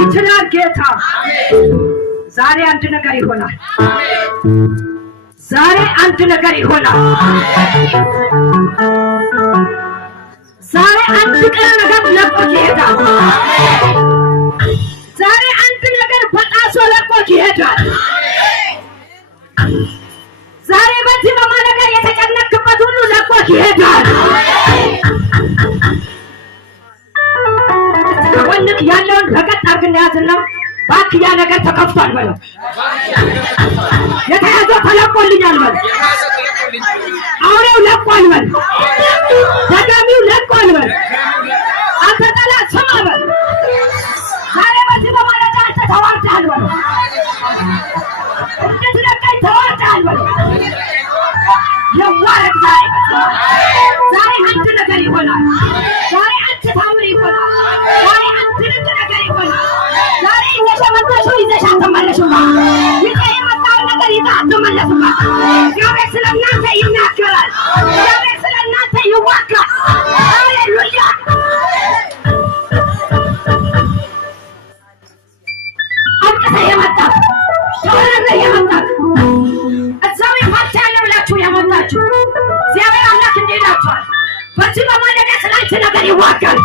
ይችላል ጌታ። ዛሬ አንድ ነገር ይሆናል። ዛሬ አንድ ነገር ይሆናል። ዛሬ አንድ ቀን ነገር ለቆት ይሄዳል። ዛሬ አንድ ነገር በጣሶ ለቆት ይሄዳል። ዛሬ በዚህ በማለዳ የተጨነቅበት ሁሉ ለቆት ይሄዳል። ወንክ ያለውን በቀጥ አድርግና ያዝና ባክ ያ ነገር ተከፍቷል በለው። የተያዘው ተለቆልኛል በለው። አውሬው ለቋል በለው። ደጋሚው ለቋል በለው። አንተ ጠላት ስማ በለው። ዛሬ በዚህ በማለዳ አንተ ተዋርደሃል በለው። እንድትለቀኝ ተዋርደሃል በለው። የዋረድ ዛሬ አንድ ነገር ይሆናል። ዛሬ አንድ ታምር ይሆናል። ዛሬ አንድ ነገር ይሆናል። ዛሬ እንደሸመተሹ ይዘሽ አትመለሽም። ይዘህ የመጣውን ነገር ይዘህ አትመለስም። እግዚአብሔር ስለ እናንተ ይናገራል። እግዚአብሔር ስለ እናንተ ይዋጋል። ሃሌሉያ። አልቅሰህ የመጣህ ተወረህ የመጣህ እዛው ይፋታ ያለ ብላችሁ ያመጣችሁ እግዚአብሔር አምላክ እንዲህ ይላችኋል። በዚህ በማለዳ ስላንቺ ነገር ይዋጋል።